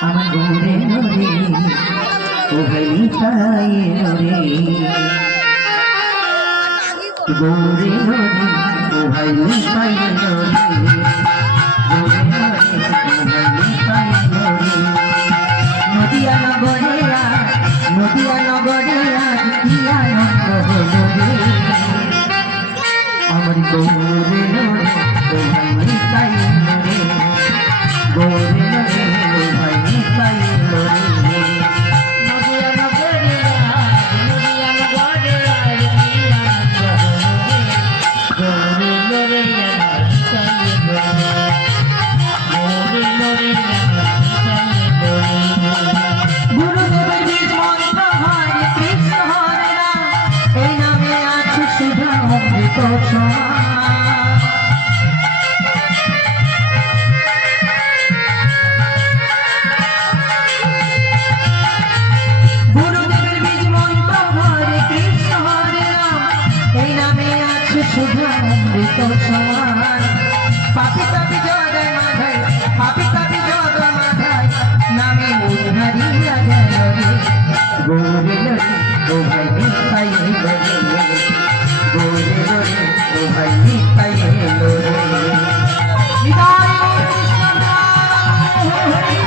আমার গৌরে নরে ও ভাই নিতাই নরে গৌরে নরে ও ভাই নিতাই নরে গৌরে নরে ও ভাই নিতাই নরে নদিয়া নগরে আজ কি আনন্দ হলো রে আমার গৌরে নরে ও ভাই নিতাই নরে গৌরে নরে ও ভাই নিতাই নরে নদিয়া নগরে গৌরে নরে গুরুদেবের বীজ মন্ত্র হরে কৃষ্ণ হরে রাম এই নামে আছে শুধু অমৃত গুরুদেবের বীজ মন্ত্র হরে কৃষ্ণ হরে রাম এই নামে আছে শুধু অমৃত সমান পাপি পাপি জয় মাধাই পাপি পাপি জয় মাধাই নামে উদ্ধারিয়া গেল রে গৌরে লরে ও ভাই নিতাই লরে গৌরে লরে ও ভাই নিতাই লরে বিদায় কৃষ্ণ হরি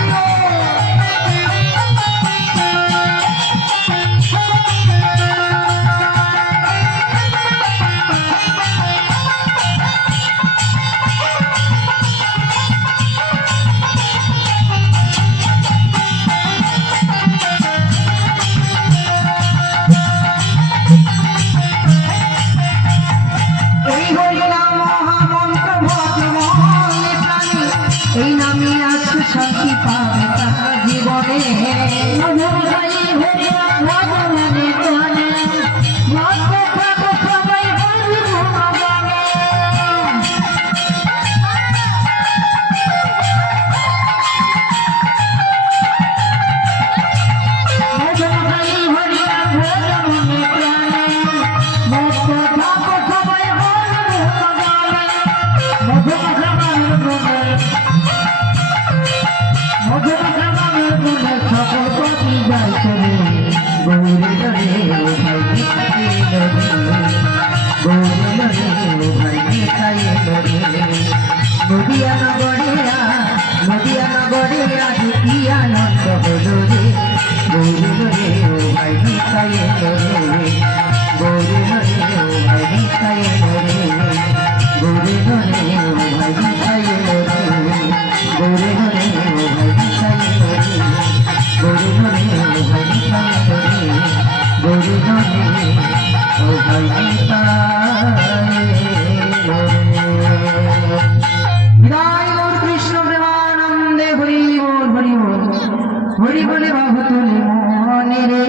এই নামে আছে শান্তি পাবে তারা জীবনে নদিয়া নগরে আজ কি আনন্দ হলো রে গৌরে নরে ও ভাই নিতাই নরে গৌরে নরে ও ভাই নিতাই নরে গৌরে নরে ও ভাই নিতাই নরে গৌরে নরে ও ভাই নিতাই নরে গৌরে নরে ও ভাই নিতাই নরে গৌরে নরে ও ভাই নিতাই নরে হরি বলে বাহু তুলে মনে রে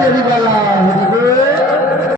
হরি বলা হরি